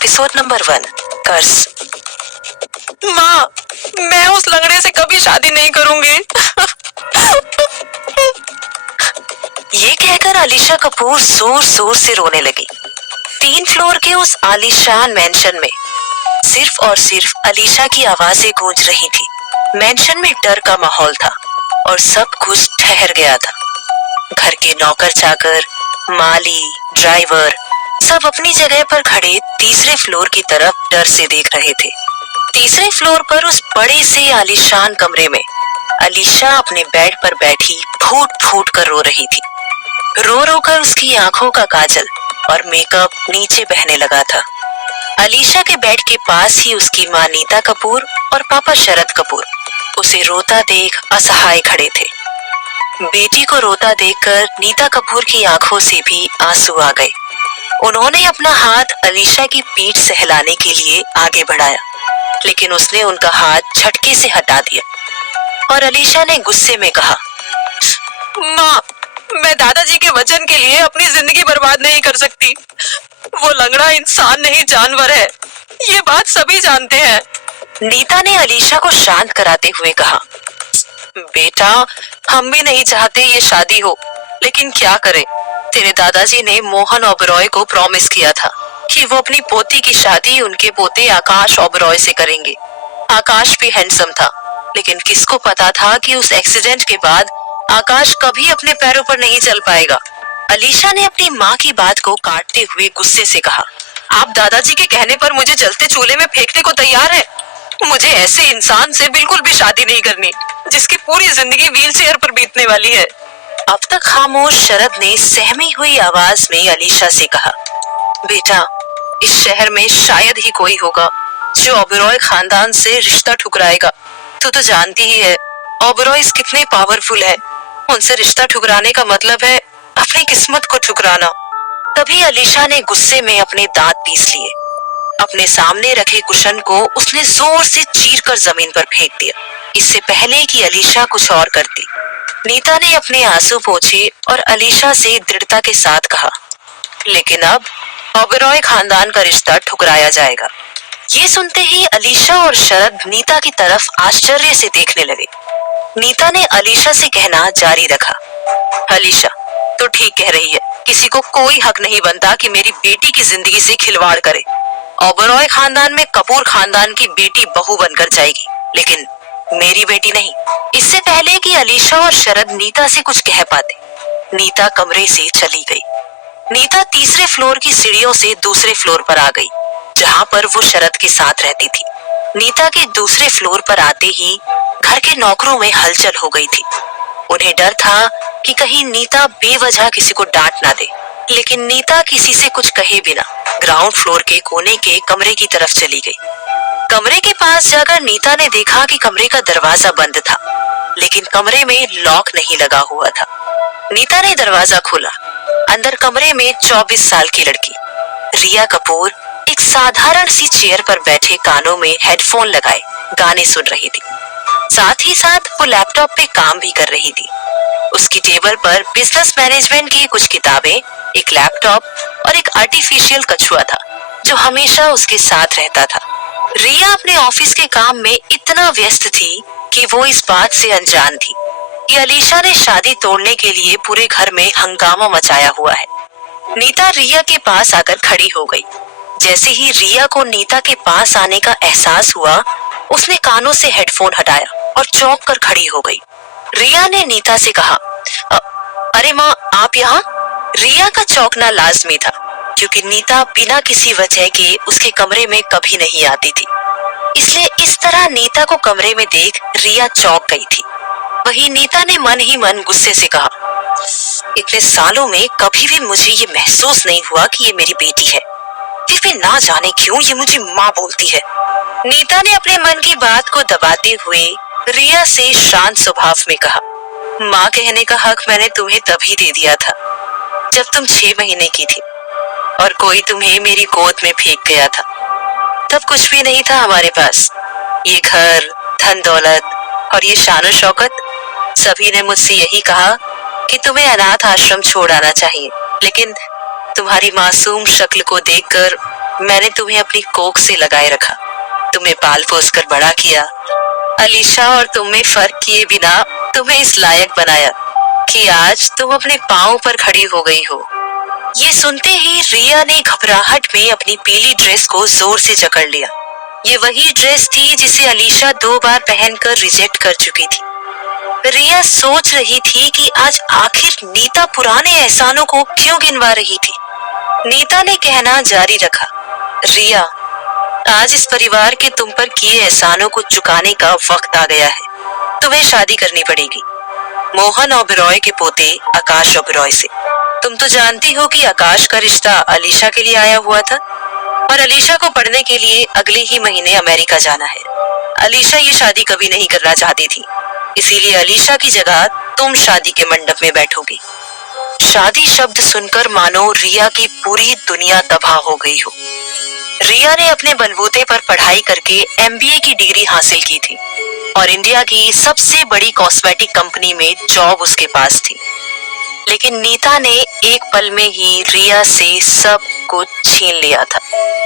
Episode number 1 कर्ज। माँ, मैं उस लंगड़े से कभी शादी नहीं करूंगी। ये कहकर अलीशा कपूर जोर जोर से रोने लगी। 3 फ्लोर के उस आलीशान मेंशन में सिर्फ और सिर्फ अलीशा की आवाजें गूंज रही थी। मेंशन में डर का माहौल था और सब कुछ ठहर गया था। घर के नौकर चाकर, माली, ड्राइवर सब अपनी जगह पर खड़े तीसरे फ्लोर की तरफ डर से देख रहे थे। तीसरे फ्लोर पर उस बड़े से आलीशान कमरे में अलीशा अपने बेड पर बैठी फूट फूट कर रो रही थी। रो रो कर उसकी आंखों का काजल और मेकअप नीचे बहने लगा था। अलीशा के बेड के पास ही उसकी माँ नीता कपूर और पापा शरद कपूर उसे रोता देख असहाय खड़े थे। बेटी को रोता देखकर नीता कपूर की आंखों से भी आंसू आ गए। उन्होंने अपना हाथ अलीशा की पीठ सहलाने के लिए आगे बढ़ाया, लेकिन उसने उनका हाथ झटके से हटा दिया और अलीशा ने गुस्से में कहा, माँ, मैं दादाजी के वचन के लिए अपनी जिंदगी बर्बाद नहीं कर सकती। वो लंगड़ा इंसान नहीं, जानवर है। ये बात सभी जानते हैं। नीता ने अलीशा को शांत कराते हुए कहा, बेटा, हम भी नहीं चाहते ये शादी हो, लेकिन क्या करें। तेरे दादाजी ने मोहन ओबरॉय को प्रॉमिस किया था कि वो अपनी पोती की शादी उनके पोते आकाश ओबरॉय से करेंगे। आकाश भी हैंडसम था, लेकिन किसको पता था कि उस एक्सीडेंट के बाद आकाश कभी अपने पैरों पर नहीं चल पाएगा। अलीशा ने अपनी माँ की बात को काटते हुए गुस्से से कहा, आप दादाजी के कहने पर मुझे जलते चूल्हे में फेंकने को तैयार है। मुझे ऐसे इंसान से बिल्कुल भी शादी नहीं करनी, जिसकी पूरी जिंदगी व्हील चेयर पर बीतने वाली है। अब तक खामोश शरद ने सहमी हुई आवाज में अलीशा से कहा, बेटा, इस शहर में शायद ही कोई होगा जो ओबरॉय खानदान से रिश्ता ठुकराएगा। तू तो जानती ही है ओबरॉयज कितने पावरफुल है। उनसे रिश्ता ठुकराने का मतलब है अपनी किस्मत को ठुकराना। तभी अलीशा ने गुस्से में अपने दांत पीस लिए। अपने सामने रखे कुशन को उसने जोर से चीरकर जमीन पर फेंक दिया, इससे पहले कि अलीशा कुछ और करती। नीता ने अपने आंसू पोंछे और अलीशा से दृढ़ता के साथ कहा, लेकिन अब ओबरॉय खानदान का रिश्ता ठुकराया जाएगा। ये सुनते ही अलीशा और शरद नीता की तरफ आश्चर्य से देखने लगे। नीता ने अलीशा से कहना जारी रखा, अलीशा, तो ठीक कह रही है। किसी को कोई हक नहीं बनता कि मेरी बेटी की जिंदगी से खिलवाड़ करे। ओबरॉय खानदान में कपूर खानदान की बेटी बहू बनकर जाएगी, लेकिन मेरी बेटी नहीं। इससे पहले कि अलीशा और शरद नीता से कुछ कह पाते, नीता कमरे से चली गई। नीता तीसरे फ्लोर की सीढ़ियों से दूसरे फ्लोर पर आ गई, जहां पर वो शरद के साथ रहती थी। नीता के दूसरे फ्लोर पर आते ही घर के नौकरों में हलचल हो गई थी। उन्हें डर था कि कहीं नीता बेवजह किसी को डांट ना दे, लेकिन नीता किसी से कुछ कहे बिना ग्राउंड फ्लोर के कोने के कमरे की तरफ चली गई। कमरे के पास जाकर नीता ने देखा कि कमरे का दरवाजा बंद था, लेकिन कमरे में लॉक नहीं लगा हुआ था। नीता ने दरवाजा खोला। अंदर कमरे में 24 साल की लड़की रिया कपूर एक साधारण सी चेयर पर बैठे कानों में हेडफोन लगाए गाने सुन रही थी। साथ ही साथ वो लैपटॉप पे काम भी कर रही थी। उसकी टेबल पर बिजनेस मैनेजमेंट की कुछ किताबें, एक लैपटॉप और एक आर्टिफिशियल कछुआ था जो हमेशा उसके साथ रहता था। रिया अपने ऑफिस के काम में इतना व्यस्त थी कि वो इस बात से अनजान थी कि अलीशा ने शादी तोड़ने के लिए पूरे घर में हंगामा मचाया हुआ है। नीता रिया के पास आकर खड़ी हो गई। जैसे ही रिया को नीता के पास आने का एहसास हुआ, उसने कानों से हेडफोन हटाया और चौंक कर खड़ी हो गई। रिया ने नीता से कहा, अरे माँ, आप यहाँ? रिया का चौंकना लाजमी था, क्योंकि नीता बिना किसी वजह के उसके कमरे में कभी नहीं आती थी। इसलिए इस तरह नीता को कमरे में देख रिया चौंक गई थी। वही नीता ने मन ही मन गुस्से से कहा, इतने सालों में कभी भी मुझे ये महसूस नहीं हुआ कि ये मेरी बेटी है, फिर भी ना जाने क्यों ये मुझे माँ बोलती है। नीता ने अपने मन की बात को दबाते हुए रिया से शांत स्वभाव में कहा, माँ कहने का हक मैंने तुम्हें तभी दे दिया था जब तुम 6 महीने की थी और कोई तुम्हें मेरी गोद में फेंक गया था। तब कुछ भी नहीं था हमारे पास। ये घर, धन दौलत और ये शान शौकत, सभी ने मुझसे यही कहा कि तुम्हें अनाथ आश्रम छोड़ आना चाहिए, लेकिन तुम्हारी मासूम शक्ल को देखकर मैंने तुम्हें अपनी कोख से लगाए रखा, तुम्हें पाल पोस कर बड़ा किया अलीशा, और तुम में फर्क किए बिना तुम्हें इस लायक बनाया कि आज तुम अपने पांव पर खड़ी हो गई हो। ये सुनते ही रिया ने घबराहट में अपनी पीली ड्रेस को जोर से जकड़ लिया। ये वही ड्रेस थी जिसे अलीशा 2 बार पहनकर रिजेक्ट कर चुकी थी। रिया सोच रही थी कि आज आखिर नीता पुराने एहसानों को क्यों गिनवा रही थी। नीता ने कहना जारी रखा, रिया, आज इस परिवार के तुम पर किए एहसानों को चुकाने का वक्त आ गया है। तुम्हें शादी करनी पड़ेगी मोहन ओबेरॉय के पोते आकाश ओबेरॉय से। तुम तो जानती हो कि आकाश का रिश्ता अलीशा के लिए आया हुआ था और अलीशा को पढ़ने के लिए अगले ही महीने अमेरिका जाना है। अलीशा ये शादी कभी नहीं करना चाहती थी, इसीलिए अलीशा की जगह तुम शादी के मंडप में बैठोगी। शादी शब्द सुनकर मानो रिया की पूरी दुनिया तबाह हो गई हो। रिया ने अपने बलबूते पर पढ़ाई करके MBA की डिग्री हासिल की थी और इंडिया की सबसे बड़ी कॉस्मेटिक कंपनी में जॉब उसके पास थी। लेकिन नीता ने एक पल में ही रिया से सब कुछ छीन लिया था।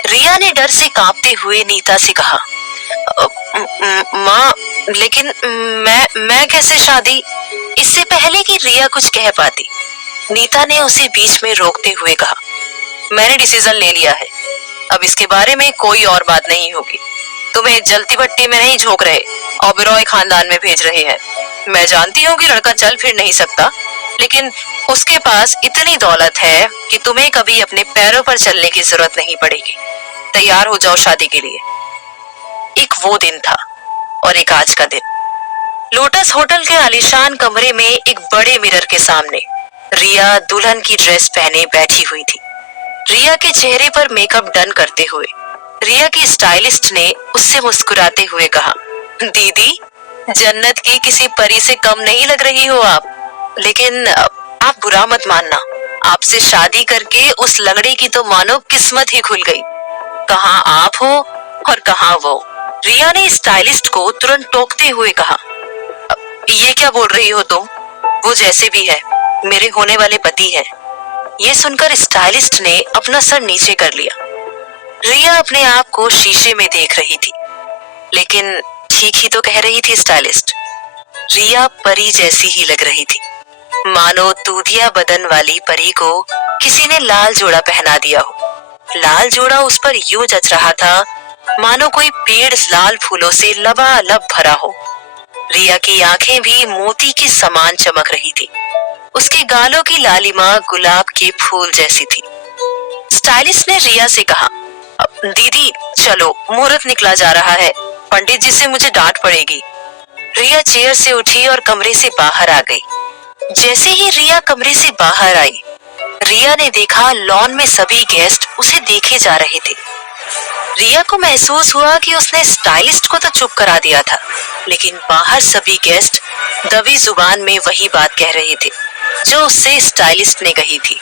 रिया ने डर से कांपते हुए नीता से कहा, माँ, लेकिन मैं कैसे शादी? इससे पहले कि रिया कुछ कह पाती, नीता ने उसे बीच में रोकते हुए कहा, मैंने डिसीजन ले लिया है, अब इसके बारे में कोई और बात नहीं होगी। तुम्हें जलती भट्टी में नहीं झोंक रहे, ओबेरॉय खानदान में भेज रहे हैं। मैं जानती हूँ कि लड़का चल फिर नहीं सकता, लेकिन उसके पास इतनी दौलत है कि तुम्हें कभी अपने पैरों पर चलने की जरूरत नहीं पड़ेगी। तैयार हो जाओ शादी के लिए। एक वो दिन था और एक आज का दिन। लोटस होटल के आलीशान कमरे में एक बड़े मिरर के सामने रिया दुल्हन की ड्रेस पहने बैठी हुई थी। रिया के चेहरे पर मेकअप डन करते हुए रिया की स्टाइलिस्ट ने उससे मुस्कुराते हुए कहा, दीदी, जन्नत की किसी परी से कम नहीं लग रही हो आप। लेकिन आप बुरा मत मानना, आपसे शादी करके उस लंगड़े की तो मानो किस्मत ही खुल गई। कहाँ आप हो और कहाँ वो। रिया ने स्टाइलिस्ट को तुरंत टोकते हुए कहा, ये क्या बोल रही हो तुम? वो जैसे भी है मेरे होने वाले पति हैं। ये सुनकर स्टाइलिस्ट ने अपना सर नीचे कर लिया। रिया अपने आप को शीशे में देख रही थी, लेकिन ठीक ही तो कह रही थी स्टाइलिस्ट। रिया परी जैसी ही लग रही थी, मानो दूधिया बदन वाली परी को किसी ने लाल जोड़ा पहना दिया हो। लाल जोड़ा उस पर यूं जच रहा था मानो कोई पेड़ लाल फूलों से लबालब भरा हो। रिया की आंखें भी मोती की समान चमक रही थी। उसके गालों की लालिमा गुलाब के फूल जैसी थी। स्टाइलिस्ट ने रिया से कहा, दीदी चलो, मुहूर्त निकला जा रहा है, पंडित जी से मुझे डांट पड़ेगी। रिया चेयर से उठी और कमरे से बाहर आ गई। जैसे ही रिया कमरे से बाहर आई, रिया ने देखा लॉन में सभी गेस्ट उसे देखे जा रहे थे। रिया को महसूस हुआ कि उसने स्टाइलिस्ट को तो चुप करा दिया था, लेकिन बाहर सभी गेस्ट दबी जुबान में वही बात कह रहे थे जो उससे स्टाइलिस्ट ने कही थी।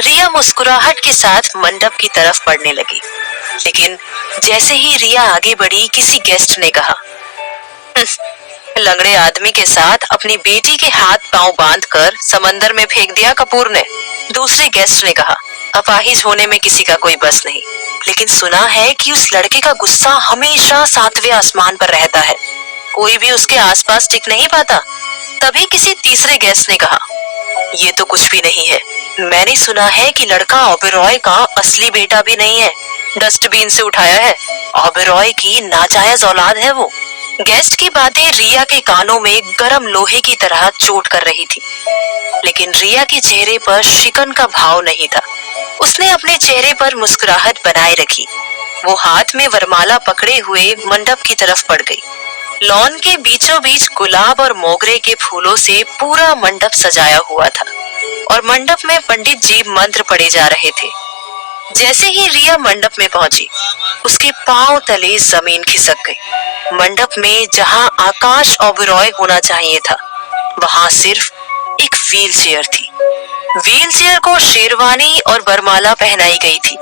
रिया मुस्कुराहट के साथ मंडप की तरफ बढ़ने लगी, लेकिन जैसे ही रिया आगे बढ़ी, किसी गेस्ट ने कहा, लंगड़े आदमी के साथ अपनी बेटी के हाथ पांव बांधकर समंदर में फेंक दिया कपूर ने। दूसरे गेस्ट ने कहा, अपाहिज होने में किसी का कोई बस नहीं, लेकिन सुना है कि उस लड़के का गुस्सा हमेशा 7वें आसमान पर रहता है, कोई भी उसके आसपास टिक नहीं पाता। तभी किसी तीसरे गेस्ट ने कहा, ये तो कुछ भी नहीं है, मैंने सुना है कि लड़का ओबेरॉय का असली बेटा भी नहीं है, डस्टबिन से उठाया है, ओबेरॉय की नाजायज औलाद है वो। गेस्ट की बातें रिया के कानों में गरम लोहे की तरह चोट कर रही थी, लेकिन रिया के चेहरे पर शिकन का भाव नहीं था। उसने अपने चेहरे पर मुस्कुराहट बनाए रखी। वो हाथ में वरमाला पकड़े हुए मंडप की तरफ बढ़ गई। लॉन के बीचों बीच गुलाब और मोगरे के फूलों से पूरा मंडप सजाया हुआ था और मंडप में पंडित जी मंत्र पढ़े जा रहे थे। जैसे ही रिया मंडप में पहुंची, उसके पांव तले जमीन खिसक गई। मंडप में जहां आकाश ओबेरॉय होना चाहिए था, वहां सिर्फ एक व्हील चेयर थी। व्हील चेयर को शेरवानी और बरमाला पहनाई गई थी।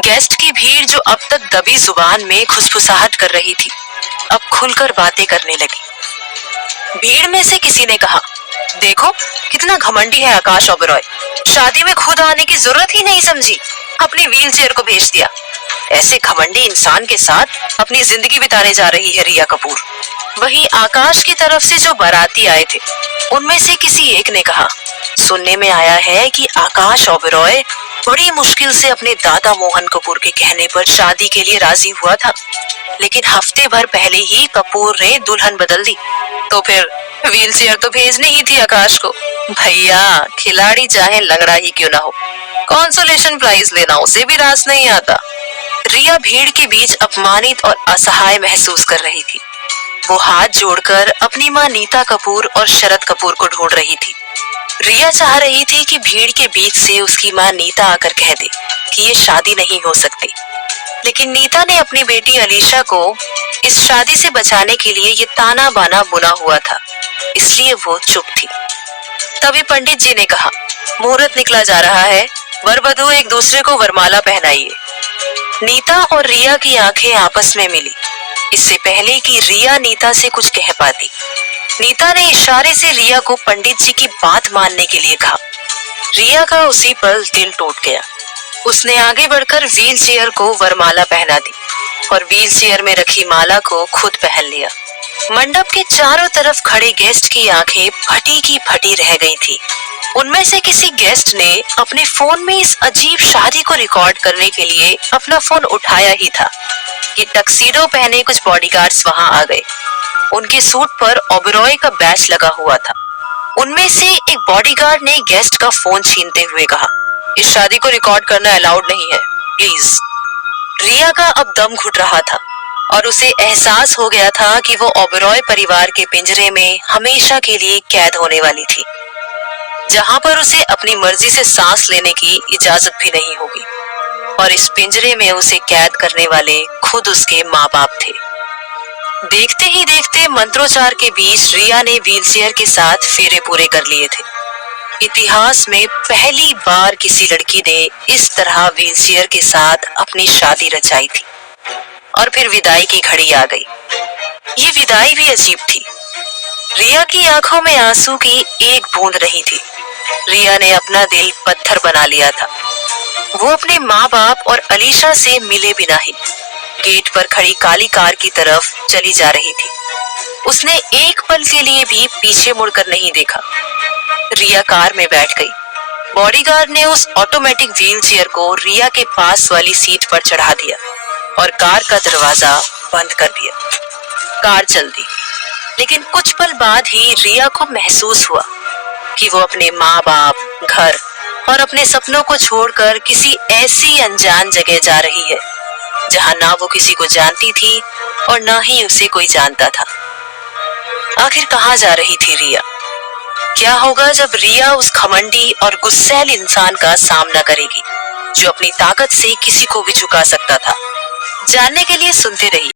गेस्ट की भीड़ जो अब तक दबी जुबान में खुसफुसाहट कर रही थी, अब खुलकर बातें करने लगी। भीड़ में से किसी ने कहा, देखो कितना घमंडी है आकाश ओबेरॉय, शादी में खुद आने की जरूरत ही नहीं समझी, अपनी व्हीलचेयर को भेज दिया। ऐसे घमंडी इंसान के साथ अपनी जिंदगी बिताने जा रही है रिया कपूर। वहीं आकाश की तरफ से जो बाराती आए थे उनमें से किसी एक ने कहा, सुनने में आया है कि आकाश ओबेरॉय बड़ी मुश्किल से अपने दादा मोहन कपूर के कहने पर शादी के लिए राजी हुआ था, लेकिन हफ्ते भर पहले ही कपूर ने दुल्हन बदल दी। तो फिर व्हीलचेयर तो भेजनी ही थी आकाश को। भैया, खिलाड़ी चाहे लंगड़ा ही क्यों ना हो, कंसोलेशन प्राइज लेना उसे भी रास नहीं आता। रिया भीड़ के बीच अपमानित और असहाय महसूस कर रही थी। वो हाथ जोड़कर अपनी माँ नीता कपूर और शरद कपूर को ढूंढ रही थी। रिया चाह रही थी कि भीड़ के बीच से उसकी माँ नीता आकर कह दे कि ये शादी नहीं हो सकती, लेकिन नीता ने अपनी बेटी अलीशा को इस शादी से बचाने के लिए ये ताना बाना बुना हुआ था, इसलिए वो चुप थी। तभी पंडित जी ने कहा, मुहूर्त निकला जा रहा है, वर वधू एक दूसरे को वरमाला पहनाइए। नीता और रिया की आंखें आपस में मिली, इससे पहले कि रिया नीता से कुछ कह पाती। नीता ने इशारे से रिया को पंडित जी की बात मानने के लिए कहा। रिया का उसी पल दिल टूट गया। उसने आगे बढ़कर व्हील चेयर को वरमाला पहना दी और व्हील चेयर में रखी माला को खुद पहन लिया। मंडप के चारों तरफ खड़े गेस्ट की आंखें फटी की फटी रह गई थी। उनमें से किसी गेस्ट ने अपने फोन में इस अजीब शादी को रिकॉर्ड करने के लिए अपना फोन उठाया ही था कि टक्सीडो पहने कुछ बॉडीगार्ड्स वहां आ गए। उनके सूट पर ओबेरॉय का बैच लगा हुआ था। उनमें से एक बॉडीगार्ड ने गेस्ट का फोन छीनते हुए कहा, इस शादी को रिकॉर्ड करना अलाउड नहीं है, प्लीज। रिया का अब दम घुट रहा था और उसे एहसास हो गया था कि वो ओबेरॉय परिवार के पिंजरे में हमेशा के लिए कैद होने वाली थी, जहां पर उसे अपनी मर्जी से सांस लेने की इजाजत भी नहीं होगी। और इस पिंजरे में उसे कैद करने वाले खुद उसके माँ बाप थे। देखते ही देखते मंत्रोच्चार के बीच रिया ने व्हीलचेयर के साथ फेरे पूरे कर लिए थे। इतिहास में पहली बार किसी लड़की ने इस तरह व्हीलचेयर के साथ अपनी शादी रचाई थी। और फिर विदाई की घड़ी आ गई। ये विदाई भी अजीब थी। रिया की आंखों में आंसू की एक बूंद नहीं थी। रिया ने अपना दिल पत्थर बना लिया था। वो अपने माँ बाप और अलीशा से मिले बिना ही गेट पर खड़ी काली कार की तरफ चली जा रही थी। उसने एक पल के लिए भी पीछे मुड़कर नहीं देखा। रिया कार में बैठ गई। बॉडीगार्ड ने उस ऑटोमेटिक व्हील चेयर को रिया के पास वाली सीट पर चढ़ा दिया और कार का दरवाजा बंद कर दिया। कार चल दी, लेकिन कुछ पल बाद ही रिया को महसूस हुआ कि वो अपने माँ बाप, घर और अपने सपनों को छोड़कर किसी ऐसी अनजान जगह जा रही है जहां ना वो किसी को जानती थी और ना ही उसे कोई जानता था। आखिर कहाँ जा रही थी रिया? क्या होगा जब रिया उस घमंडी और गुस्सैल इंसान का सामना करेगी जो अपनी ताकत से किसी को भी झुका सकता था? जानने के लिए सुनते रहिए।